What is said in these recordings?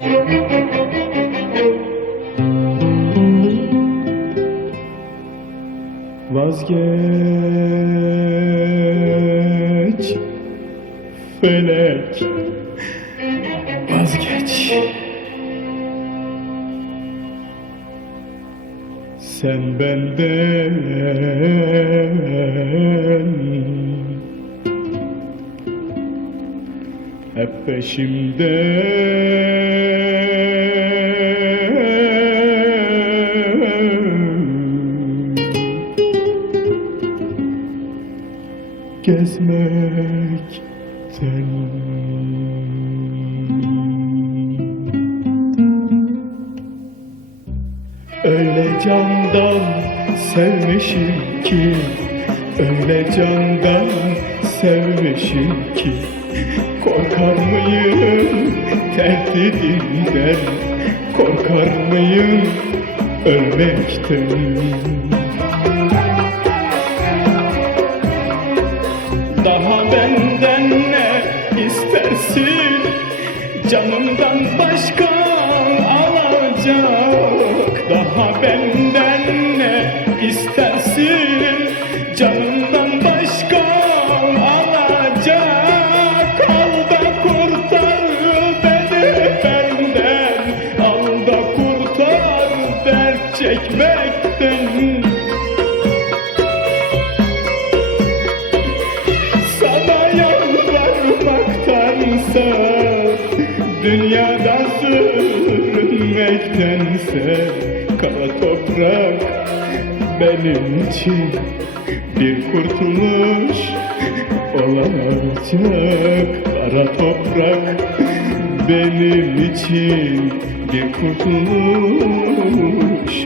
Vazgeç. Felek. Vazgeç. Sen benden Hep peşimde. Gezmekten Öyle candan sevmişim ki Öyle candan sevmişim ki Korkar mıyım tehdidinden Korkar mıyım ölmekten Daha benden ne istersin? Canımdan başka alacak. Daha benden Dünyada sürünmektense Kara toprak benim için Bir kurtuluş olacak Kara toprak benim için Bir kurtuluş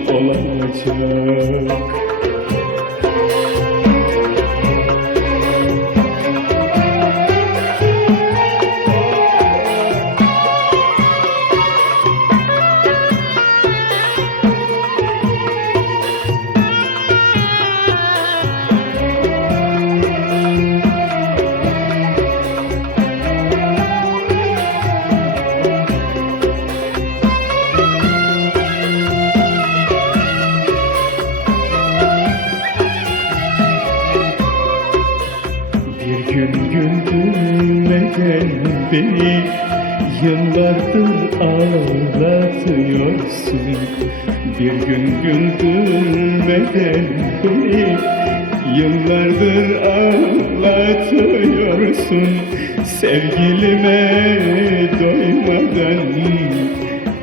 olacak güldürmeden beni Yıllardır ağlatıyorsun Bir gün güldürmeden beni Yıllardır ağlatıyorsun Sevgilime doymadan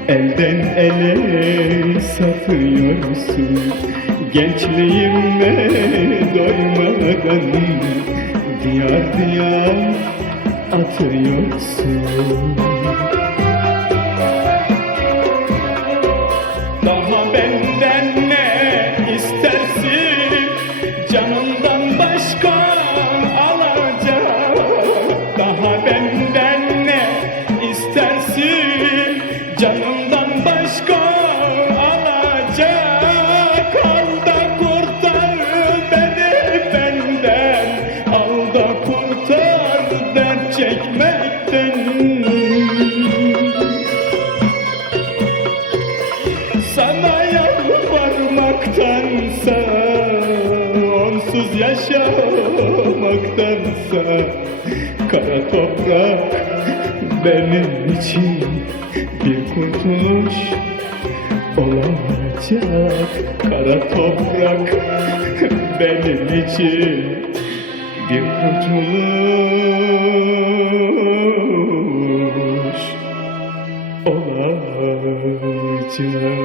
Elden ele satıyorsun. Gençliğime doymadan Diyar diyar atıyorsun Daha benden ne istersin? Canımdan başka alacak Daha benden ne istersin? Canımdan başka alacak çekmekten sana yalvarmaktansa Onsuz yaşamaktansa Kara toprak benim için Bir kurtuluş olacak. Kara toprak benim için Bir kurtuluş olacak